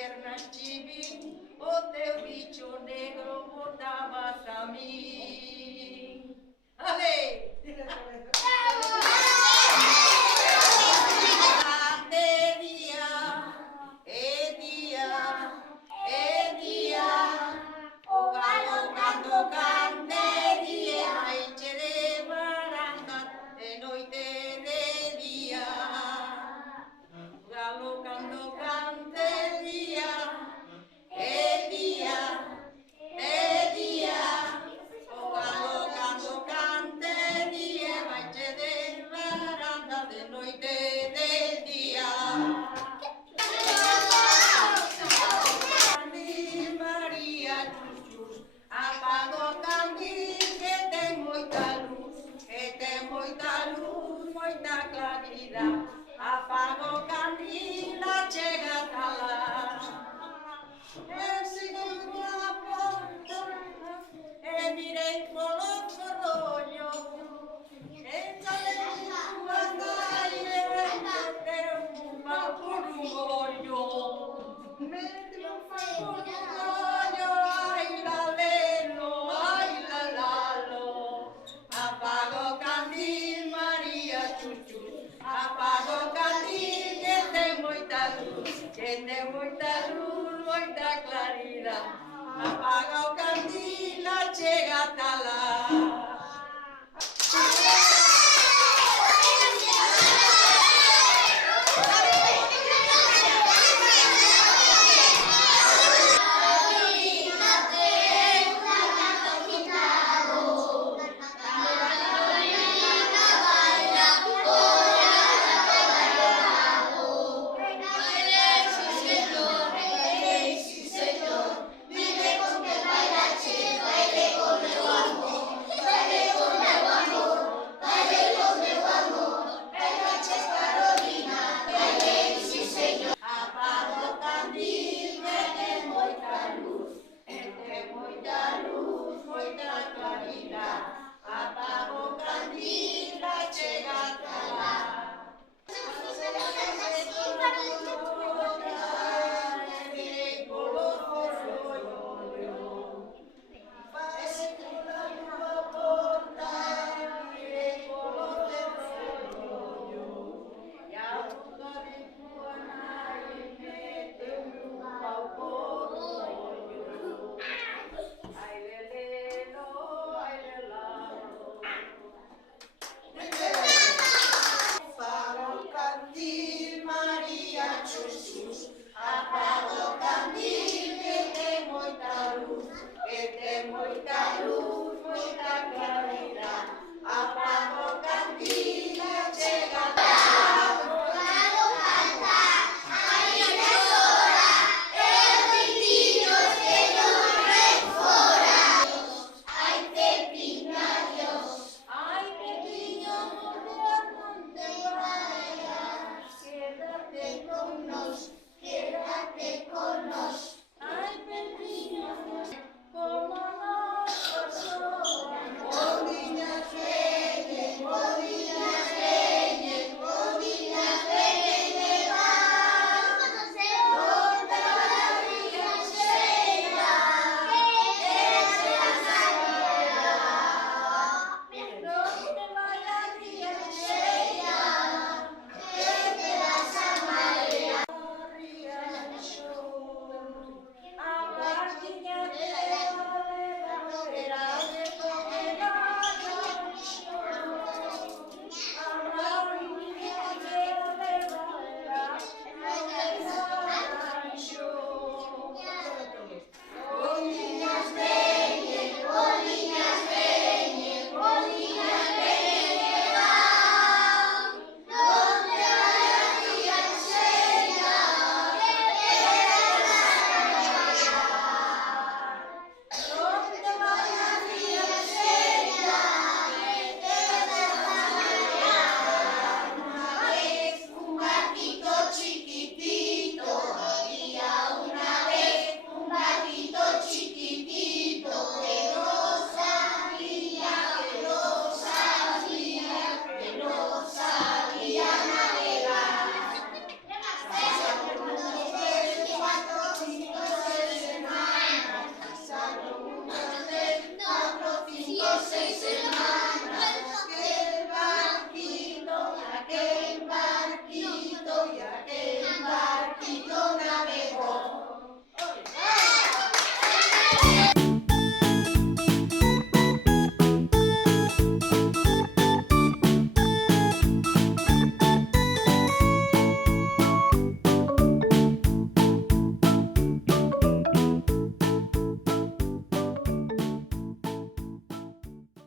caverna estive, o teu bicho negro voltavas a mim. Ale! Apaga o candil, chega ata lá. Eu seguro a porta e mirei polo forrollo. Entrarei nunha calle, teu un pau por un ollo. Mete un pau por un ollo, ai lalelo, ai lalalo. Apaga o candil, María Chuchu. Apaga o candil que ten moita luz, moita claridade. Apaga o candil, chega ata lá.